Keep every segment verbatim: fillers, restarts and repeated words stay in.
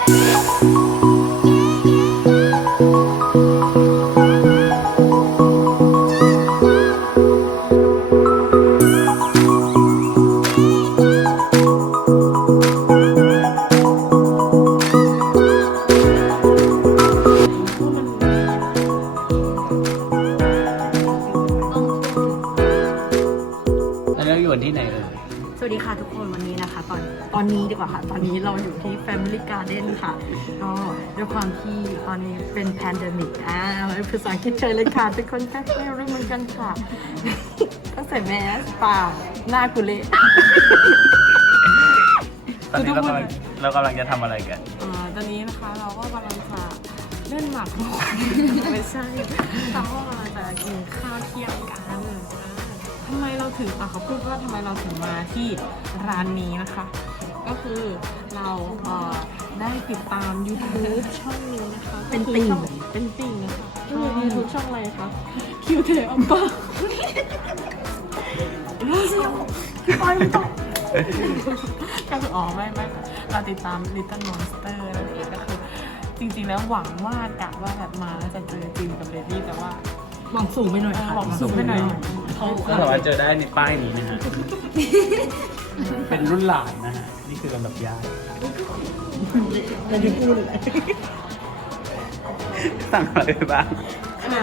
ที่ไหนเอ่ยสวัสดีค่ะทุกคนวันนี้นะคะตอนตอนนี้ดีกว่าค่ะตอนนี้เราอยู่ที่ Family Garden ค่ะก็ด้วยความที่ตอนนี้เป็นแพนเดมิกอ่าภาษาอังกฤษเฉยเลยค่ะทุกคนก็ไม่รู้เหมือนกันค่ะต้องใส่แมสเปล่าหน้ากุเละตอนนี้เรากำลังเรากำลังจะทำอะไรกันอ่าตอนนี้นะคะเราก็กำลังจะเล่นหมากรุกไม่ใช่เราก็กำลังจะกินข้าวเที่ยงกันทำไมเราถึงอ่ะเขาพูดว่าทำไมเราถึงมาที่ร้านนี้นะคะก็คือเราเอ่อได้ติดตาม YouTube ช่องนึงนะคะเป็นติ่งเป็นติ่งนะคะคือ YouTube ช่องอะไรคะคิวเทอัมเปอร์รู้สิไปไม่ต้องก็คืออ๋อไม่ไม่เราติดตาม Little Monster นั่นเองก็คือจริงๆแล้วหวังว่ากะว่าแบบมาแล้วจะเจอจิมกับเบบี้แต่ว่าหวังสูงไปหน่อยค่ะหวังสูงไปหน่อยเขาสามารถเจอได้ในป้ายนี้นะฮะเป็นรุ่นหลานนะฮะนี่คือลำดับญาติเราจะพูดเลยสั่งอะไรบ้างค่ะ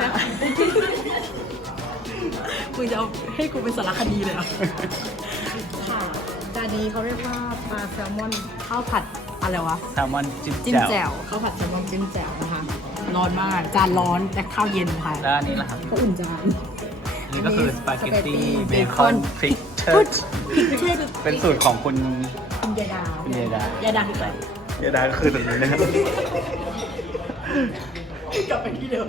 มึงจะเอาให้กูเป็นสารคดีเลยอ่ะค่ะจานนี้เขาเรียกว่าปลาแซลมอนข้าวผัดอะไรวะแซลมอนจิ้มจิ้มแจ่วข้าวผัดแซลมอนจิ้มแจ่วนะคะร้อนมากจานร้อนแต่ข้าวเย็นค่ะแล้วอันนี้ล่ะครับก็อุ่นจานนี่ก็คือสปาเกตตี้เบคอนพริกเทิร์เป็นสูตรของคุณคุณยาดาคุณยาดายาดาคือใครยาดาก็คือตรงนี้นะครับกลับไปที่เดิม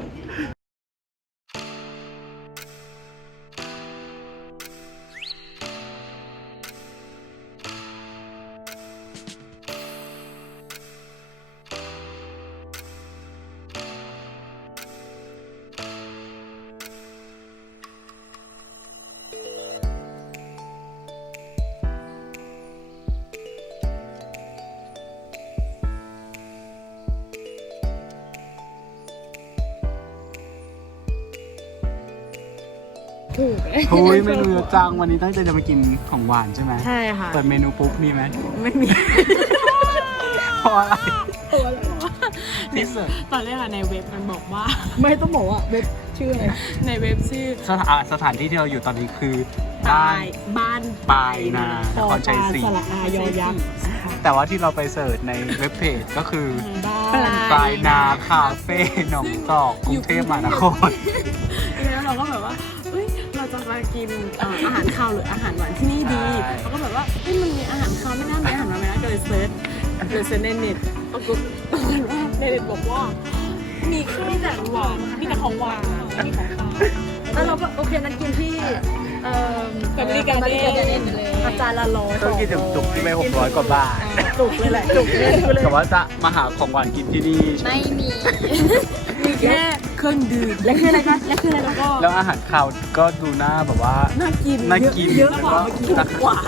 ถูกโอ้ยเมนูจังวันนี้ตั้งใจจะมากินของหวานใช่ไหมใช่ค่ะเปิดเมนูปุ๊บมีไหมไม่มีเพราะอะไรเพราะว่าที่สุดตอนแรกอะในเว็บมันบอกว่าไม่ต้องบอกว่าเว็บชื่ออะไรในเว็บชื่อสถานสถานที่ที่เราอยู่ตอนนี้คือบ้านบ้านปลายนานครชัยศรีสระอายอยักษ์แต่ว่าที่เราไปเสิร์ชในเว็บเพจก็คือปลายนาคาเฟ่หนองจอกกรุงเทพมหานครแล้วเราก็แบบว่าเราจะมากินอาหารคาวหรืออาหารหวานที่นี่ดีเราก็แบบว่าเฮ้ยมันมีอาหารคาวไม่น่ามีอาหารหวานไม่น่าก็เลยเซิร์ชเลยเซิร์ชในเน็ตปรากฏว่าในเน็ตบอกว่ามีแค่แต่หวานมีแต่ของหวานไม่มีของคาวแล้วเราก็โอเคนั้นกินที่เอ่อ Family Garden เลยอาจารย์ละร้อยต้องกินจุกๆที่ไม่หกร้อยกว่าบาทจุกเลยแหละจุกเลยแต่ว่าจะมาหาของหวานกินที่นี่ไม่มีมีแค่เครื่องดื่มและคืออะไรคะและคืออะไรแล้วก็แล้วอาหารคาวก็ดูน่าแบบว่าน่ากินน่ากินเยอะกว่าราคา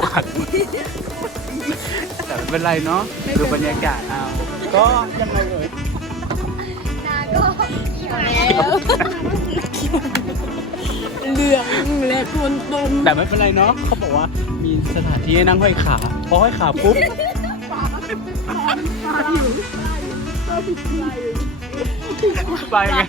แต่ไม่เป็นไรเนาะดูบรรยากาศเอาก็ยังไงเลยนาก็เขียวแล้วเหลืองและคนตมแต่ไม่เป็นไรเนาะเขาบอกว่ามีสถานที่ให้นั่งห้อยขาพอห้อยขาปุ๊บไปไง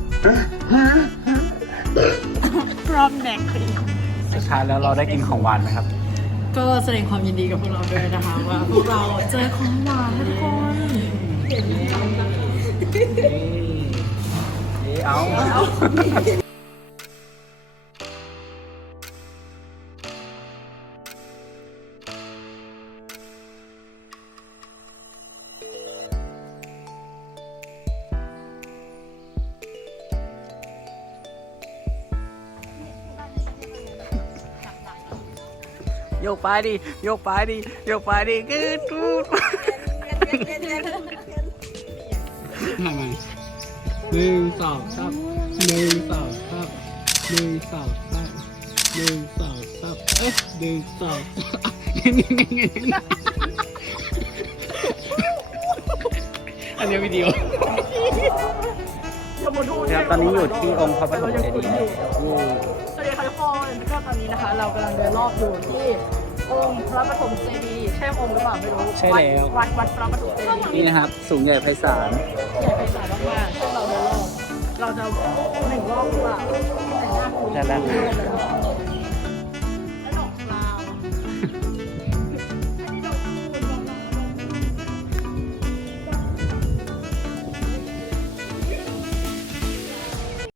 พร้อมแดกสุดท้ายแล้วเราได้กินของหวานไหมครับก็แสดงความยินดีกับพวกเราด้วยนะคะว่าพวกเราเจอของหวานทุกคนเอ๊ะเอาโยกไปดิโยกไปดิโยกไปดิกึดกูดทำไมหนึ่งสองสามหนึ่งสองสามหนึ่งสองสามหนึ่งสองสามเอ๊ะหนึ่งสองสามอันนี้วิดีโอเรามาดูครับตอนนี้อยู่ที่องค์พระปฐมเจดีย์สวัสดีค่ะทุกคนก็ตอนนี้นะคะ เรากำลังเดินรอบอยู่ที่องค์พระปฐมเจดีย์ใช่องค์หรือเปล่าไม่รู้ใช่แล้ววัดวัดพระปฐมเจดีย์นี่นะครับ สูงใหญ่ไพศาลใหญ่ไพศาลมากๆซึ่งเราเดินรอบเราจะหนึ่งรอบหรือเปล่าแต่หน้าคุณใช่แล้ว